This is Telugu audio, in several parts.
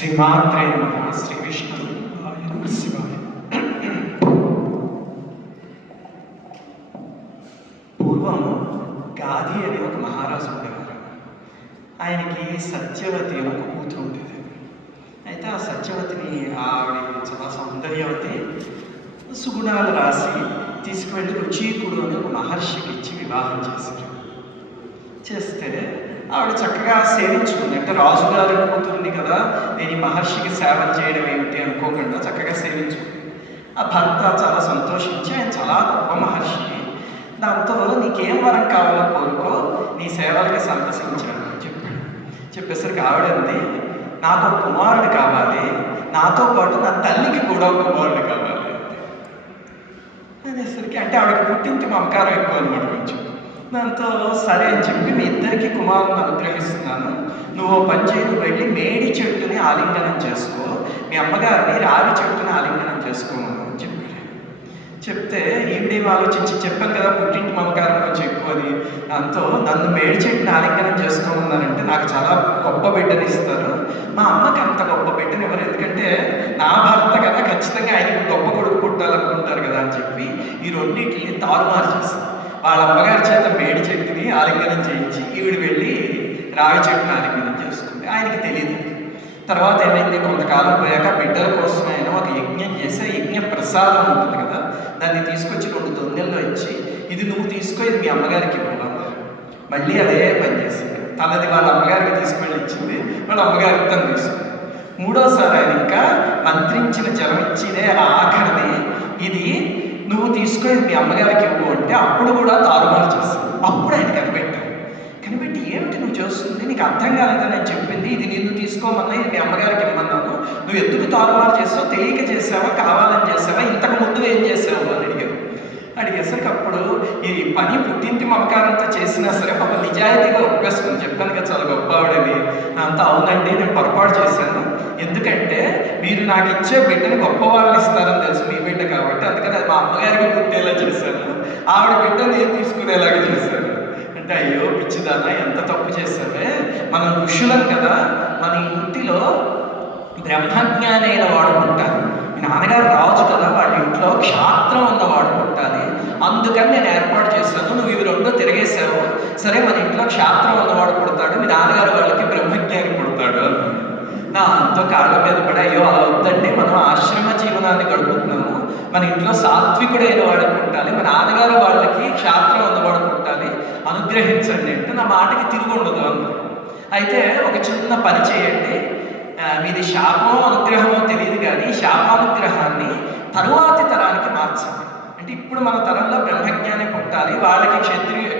శ్రీమాత్రే నమః. శ్రీ విష్ణు శివాయ. పూర్వం గాది అని ఒక మహారాజు ఉండేవారు. ఆయనకి సత్యవతి అని ఒక కూతురు ఉండేది. అయితే ఆ సత్యవతిని ఆవిడ చాలా సౌందర్యవతి, సుగుణాలు రాసి తీసుకువెళ్ళి రుచీకుడు అని ఒక మహర్షికి ఇచ్చి వివాహం చేశారు. చేస్తే ఆవిడ చక్కగా సేవించుకుంది. అంటే రాజుగారి కూతురుని కదా, నేను ఈ మహర్షికి సేవ చేయడం ఏమిటి అనుకోకుండా చక్కగా సేవించుకుంది. ఆ భర్త చాలా సంతోషించి, ఆయన చాలా గొప్ప మహర్షి, దాంతో నీకేం వరం కావాలో కోరుకో, నీ సేవలకి సంతసించాను అని చెప్పాడు. చెప్పేసరికి ఆవిడంది, నాకు ఒక కుమారుడు కావాలి, నాతో పాటు నా తల్లికి కూడా ఒక కుమారుడు కావాలి అనేసరికి, అంటే ఆవిడకి పుట్టింటి మమకారం ఎక్కువ అనమాట కొంచెం. దాంతో సరే అని చెప్పి, మీ ఇద్దరికి కుమారుని అనుగ్రహిస్తున్నాను, నువ్వు పని చేయి, నువ్వు వెళ్ళి మేడి చెట్టుని ఆలింగనం చేసుకో, మీ అమ్మగారిని రావి చెట్టుని ఆలింగనం చేసుకోమని చెప్పాడు. చెప్తే ఈవిడేం ఆలోచించి, చెప్పాను కదా పుట్టింటి మమకారం కొంచెం ఎక్కువది, దాంతో నన్ను మేడి చెట్టుని ఆలింగనం చేసుకోమన్నారంటే నాకు చాలా గొప్ప బిడ్డని ఇస్తారు, మా అమ్మకి అంత గొప్ప బిడ్డని ఎవరు, ఎందుకంటే నా భర్త కదా, ఖచ్చితంగా ఆయనకి గొప్ప కొడుకు పుట్టాలనుకుంటారు కదా అని చెప్పి ఈ రెండింటిని తారుమారు చేశారు. వాళ్ళ అమ్మగారి చేత మేడి చెట్టుని ఆలింగనం చేయించి ఈవిడ వెళ్ళి రావి చెట్టుని ఆలింగనం చేసుకుంది. ఆయనకి తెలియదు. తర్వాత ఏమైంది, కొంతకాలం పోయాక బిడ్డల కోసం ఆయన ఒక యజ్ఞం చేసి, యజ్ఞ ప్రసాదం ఉంటుంది కదా, దాన్ని తీసుకొచ్చి 2 దొంగల్లో ఇచ్చి, ఇది నువ్వు తీసుకో, ఇది మీ అమ్మగారికి ఇవ్వమన్నారు. మళ్ళీ అదే పని చేసింది. తనది వాళ్ళ అమ్మగారికి తీసుకువెళ్ళి ఇచ్చింది, వాళ్ళ అమ్మగారికి తను తీసుకుంది. మూడోసారి ఆయన ఇంకా మంత్రించిన జలం ఇచ్చిదే ఆఖరిది, ఇది నువ్వు తీసుకొని మీ అమ్మగారికి ఇవ్వు అంటే అప్పుడు కూడా తారుమారు చేస్తాను. అప్పుడు ఆయన కనిపెట్టి ఏమిటి నువ్వు చేస్తుంది, నీకు అర్థం కాలేదని నేను చెప్పింది, ఇది నిన్ను తీసుకోమన్నా, ఇది మీ అమ్మగారికి ఇమ్మన్నాను, నువ్వు ఎందుకు తారుమారు చేస్తావు, తెలియక చేసావా, కావాలని చేసావా, ఇంతకు ముందు ఏం చేసావు అని అడిగేసరికి అప్పుడు ఈ పని పుట్టింటి మమకారంతో చేసినా సరే ఒక నిజాయితీగా ఒప్పేసుకుని, చెప్పాను కదా చాలా గొప్ప ఆవిడని, అంతా అవునండి నేను పొరపాటు చేశాను, ఎందుకంటే మీరు నాకు ఇచ్చే బిడ్డని గొప్ప వాళ్ళని ఇస్తారని తెలుసు, మీ బిడ్డ కాబట్టి, అందుకని అది మా అమ్మగారికి పుట్టేలా చేశాను, ఆవిడ బిడ్డని నేను తీసుకునేలాగా చేశాను అంటే, అయ్యో పిచ్చిదానా ఎంత తప్పు చేశావే, మనం ఋషులం కదా, మన ఇంటిలో బ్రహ్మజ్ఞాని అయిన వాడు పుట్టాలి, మీ నాన్నగారు రాజు కదా, వాళ్ళ ఇంట్లో క్షాత్రం ఉన్నవాడు పుట్టాలి, అందుకని నేను ఏర్పాటు చేశాను, నువ్వు ఇవి రెండో తిరిగేసావు, సరే మన ఇంట్లో క్షాత్రం ఉన్నవాడు పుడతాడు, మీ నాన్నగారు వాళ్ళకి బ్రహ్మజ్ఞాని పుడతాడు. నా అంతో కాళ్ళ మీద పడి, అయ్యో అలా వద్దండి, మనం ఆశ్రమ జీవనాన్ని గడుపుతున్నాము, మన ఇంట్లో సాత్వికుడైన వాడు పుట్టాలి, మా నాన్నగారు వాళ్ళకి క్షాత్రం ఉన్నవాడు పుట్టాలి, అనుగ్రహించండి అంటే నా మాటకి తిరిగి ఉండదు అన్నారు. అయితే ఒక చిన్న పని చేయండి, మీది శాపమో అనుగ్రహమో తెలియదు కానీ శాపానుగ్రహాన్ని తరువాతి తరానికి మార్చండి. అంటే ఇప్పుడు మన తరంలో బ్రహ్మజ్ఞాని పుట్టాలి, వాళ్ళకి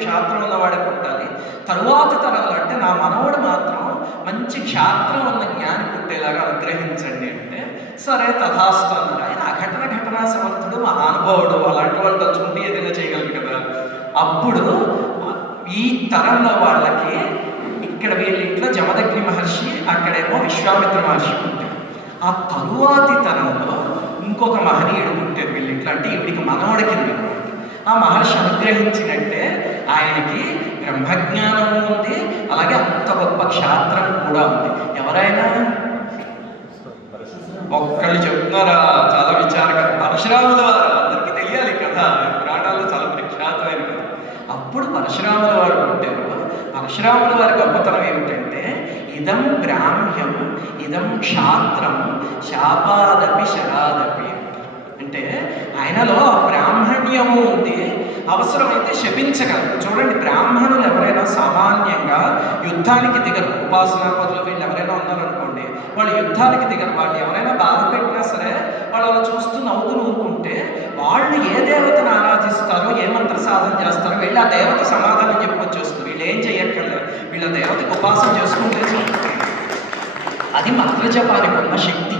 క్షాత్రం ఉన్నవాడే పుట్టాలి, తరువాతి తరంలో అంటే నా మనవడు మాత్రం మంచి క్షాత్రం ఉన్న జ్ఞాని పుట్టేలాగా అనుగ్రహించండి అంటే, సరే తథాస్తు అన్నారు. ఆయన ఘటనా సమర్థుడు, మహానుభావుడు, అలాంటి వాళ్ళు తలుచుకుంటే ఏదైనా చేయగలరు కదా. అప్పుడు ఈ తరంలో వాళ్ళకి, ఇక్కడ వీళ్ళ ఇంట్లో జమదగ్ని మహర్షి, అక్కడేమో విశ్వామిత్ర మహర్షి పుట్టారు. ఆ తరువాతి తరంలో ఇంకొక మహనీయుడు పుట్టారు వీళ్ళ ఇంట్లో, అంటే ఈవిడికి మనవడి కింద. ఆ మహర్షి అనుగ్రహించినట్టే ఆయనకి బ్రహ్మజ్ఞానం ఉంది, అలాగే అంత గొప్ప క్షాత్రం కూడా ఉంది. ఎవరైనా ఒక్కళ్ళు చెప్తున్నారా, చాలా విచారంగా, పరశురాముల వారు అందరికీ తెలియాలి కదా, పురాణాల్లో చాలా ప్రఖ్యాతమైన కదా. అప్పుడు పరశురాముల వారు పుట్టారు. పరశురాముల వారి గొప్పతనం ఏమిటంటే, ఇదం బ్రాహ్మ్యం ఇదం క్షాత్రం శాపాదపి శరాదపి, అంటే ఆయనలో బ్రాహ్మణ్యము ఉంది, అవసరమైతే శపించగలరు. చూడండి, బ్రాహ్మణులు ఎవరైనా సామాన్యంగా యుద్ధానికి దిగరు, ఉపాసనా పదులు వీళ్ళు ఎవరైనా ఉన్నారనుకోండి, వాళ్ళు యుద్ధానికి దిగరు. వాళ్ళు ఎవరైనా బాధ పెట్టినా సరే వాళ్ళు అలా చూస్తూ నవ్వుకుని ఊరుకుంటే, వాళ్ళు ఏ దేవతను ఆరాధిస్తారో, ఏ మంత్ర సాధన చేస్తారో వెళ్ళి ఆ దేవత సమాధానం చెప్పొచ్చేస్తారు. వీళ్ళు ఏం చెయ్యక్కర్లేదు, వీళ్ళ దేవతకు ఉపాసన చేసుకుంటే అది మంత్రజపానికి ఉన్న శక్తి,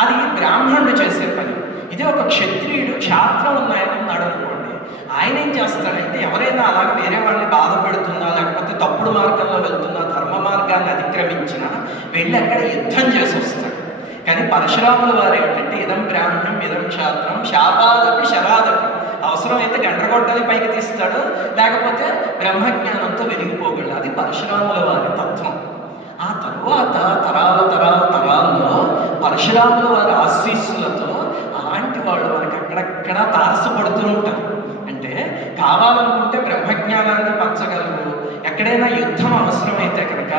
అది బ్రాహ్మణుడు చేసే పని. ఇదే ఒక క్షత్రియుడు క్షాత్రం ఉన్నాయని ఉన్నాడు అనుకోండి, ఆయన ఏం చేస్తాడంటే, ఎవరైనా అలాగే వేరే వాళ్ళని బాధపడుతున్నా, లేకపోతే తప్పుడు మార్గంలో వెళ్తున్నా, ధర్మ మార్గాన్ని అతిక్రమించినా వెళ్ళి అక్కడ యుద్ధం చేసి వస్తాడు. కానీ పరశురాముల వారు ఏంటంటే, ఇదం బ్రాహ్మ్యం ఇదం క్షాత్రం శాపాదపి శరాదపి, అవసరమైతే గండ్రగొడ్డలి పైకి తీస్తాడు, లేకపోతే బ్రహ్మజ్ఞానంతో వెలిగిపోగలడు. అది పరశురాముల వారి తత్వం. ఆ తరువాత తరాల తరాల్లో పరశురాముల వారి ఆశీస్సులతో అలాంటి వాళ్ళు వారికి అక్కడక్కడ తారసపడుతూ ఉంటారు. అంటే కావాలనుకుంటే బ్రహ్మజ్ఞానాన్ని పంచగలరు, ఎక్కడైనా యుద్ధం అవసరమైతే కనుక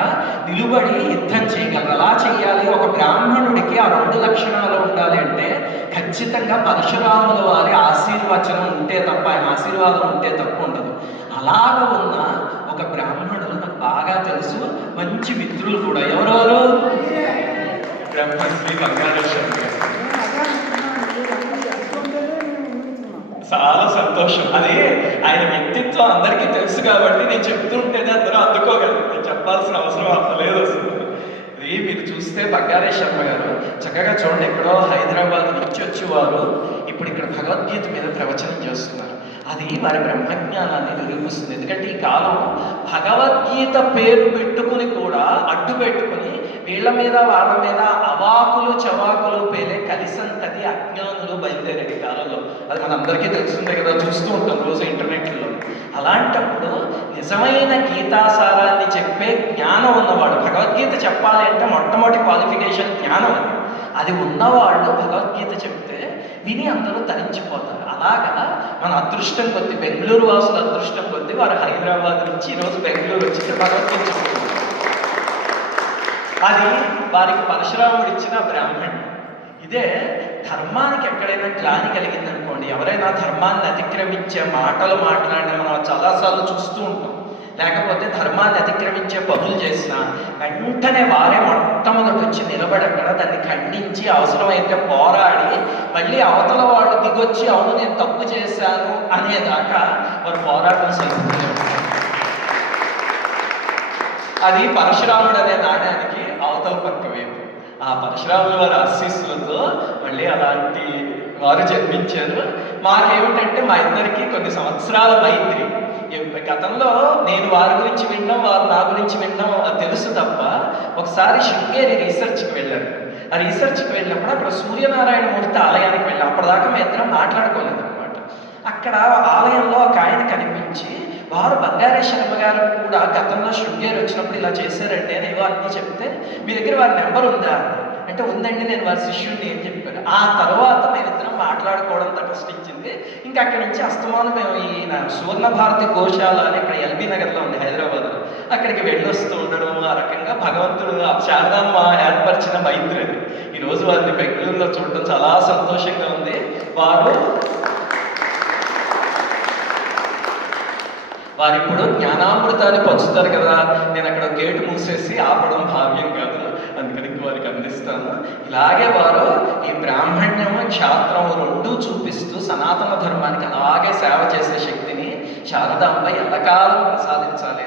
నిలుబడి యుద్ధం చేయగలరు. అలా చేయాలి. ఒక బ్రాహ్మణుడికి ఆ 2 లక్షణాలు ఉండాలి అంటే ఖచ్చితంగా పరశురాముల వారి ఆశీర్వచనం ఉంటే తప్ప, ఆయన ఆశీర్వాదం ఉంటే తప్ప ఉండదు. అలాగ ఉన్న ఒక బ్రాహ్మణుడు నాకు బాగా తెలుసు, మంచి మిత్రులు కూడా. ఎవరెవరు? బ్రహ్మశ్రీ బంగారేశ్వర గారు. చాలా సంతోషం. అది ఆయన వ్యక్తిత్వం అందరికీ తెలుసు కాబట్టి నేను చెప్తుంటేనే అందరూ అందుకోగలరు. నేను చెప్పాల్సిన అవసరం అసలు లేదు. అసలు ఇది మీరు చూస్తే బంగారే శర్మ గారు చక్కగా చూడండి, ఎక్కడో హైదరాబాద్ నుంచి వచ్చేవారు ఇప్పుడు ఇక్కడ భగవద్గీత మీద ప్రవచనం చేస్తున్నారు. అది వారి బ్రహ్మజ్ఞానాన్ని నిరూపిస్తుంది. ఎందుకంటే ఈ కాలం భగవద్గీత పేరు పెట్టుకుని కూడా అడ్డు పెట్టుకుని వీళ్ళ మీద వాళ్ళ మీద అవాకులు చవాకులు పేలే కలిసంతది అజ్ఞానులు బయలుదేరే కాలంలో. అది మనందరికీ తెలుస్తుంది కదా, చూస్తూ ఉంటాం రోజు ఇంటర్నెట్లో. అలాంటప్పుడు నిజమైన గీతాసారాన్ని చెప్పే జ్ఞానం ఉన్నవాడు, భగవద్గీత చెప్పాలి అంటే మొట్టమొదటి క్వాలిఫికేషన్ జ్ఞానం. అది ఉన్నవాళ్ళు భగవద్గీత చెప్తే విని అందరూ తరించిపోతారు. అలాగా మన అదృష్టం కొద్ది, బెంగళూరు వాసుల అదృష్టం కొద్ది వారు హైదరాబాద్ నుంచి ఈరోజు బెంగళూరు వచ్చి భగవద్గీత చెప్తున్నారు. అది వారికి పరశురాముడు ఇచ్చిన బ్రాహ్మణ్. ఇదే ధర్మానికి ఎక్కడైనా గ్లాని కలిగిందనుకోండి, ఎవరైనా ధర్మాన్ని అతిక్రమించే మాటలు మాట్లాడినా మనం చాలాసార్లు చూస్తూ ఉంటాం. లేకపోతే ధర్మాన్ని అతిక్రమించే పనులు చేసినా వెంటనే వారే మొట్టమొదటి వచ్చి నిలబడక్కడ దాన్ని ఖండించి అవసరమైతే పోరాడి మళ్ళీ అవతల వాళ్ళు దిగొచ్చి అవును నేను తప్పు చేశాను అనేదాకా వారు పోరాటం సాగుతూనే ఉంటారు. అది పరశురాముడు అనే నాణ్యానికి అవతల పక్క వైపు. ఆ పరశురాముల వారి ఆశీస్సులతో మళ్ళీ అలాంటి వారు జన్మించారు. మాకేమిటంటే మా ఇద్దరికి కొన్ని సంవత్సరాల మైత్రి. గతంలో నేను వారి గురించి వినడం, వారు నా గురించి వినడం తెలుసు తప్ప ఒకసారి శృంగేరి రీసెర్చ్కి వెళ్ళాను. ఆ రీసెర్చ్కి వెళ్ళినప్పుడు అక్కడ సూర్యనారాయణ మూర్తి ఆలయానికి వెళ్ళాం. అప్పటిదాకా మేము ఇద్దరం మాట్లాడుకోలేదు అనమాట. అక్కడ ఆలయంలో ఒక ఆయన కనిపించి వారు బంగారే శర్మ గారు కూడా గతంలో శృంగేరి వచ్చినప్పుడు ఇలా చేశారంటే అని ఏవో అన్నీ చెప్తే మీ దగ్గర వారి నెంబర్ ఉందా అంటే ఉందండి, నేను వారి శిష్యుడిని అని చెప్పాను. ఆ తర్వాత మేమిద్దరం మాట్లాడుకోవడం కష్టించింది. ఇంకా అక్కడి నుంచి అస్తమానం మేము ఈయన సువర్ణ భారతి గోశాల అని ఇక్కడ ఎల్బీ నగర్లో ఉంది హైదరాబాద్లో, అక్కడికి వెళ్ళొస్తూ ఉండడం. ఆ రకంగా భగవంతుడు శారదామ్మ ఏర్పరిచిన మైత్రి. ఈరోజు వారిని బెంగళూరులో చూడడం చాలా సంతోషంగా ఉంది. వారిప్పుడు జ్ఞానామృతాన్ని పంచుతారు కదా, నేను అక్కడ గేటు మూసేసి ఆపడం భావ్యం కాదు, అందుకని వారికి అందిస్తాను. ఇలాగే వారు ఈ బ్రాహ్మణ్యము క్షాత్రము రెండూ చూపిస్తూ సనాతన ధర్మానికి అలాగే సేవ చేసే శక్తిని శారదాంబ ఎల్లకాలం ప్రసాదించాలి.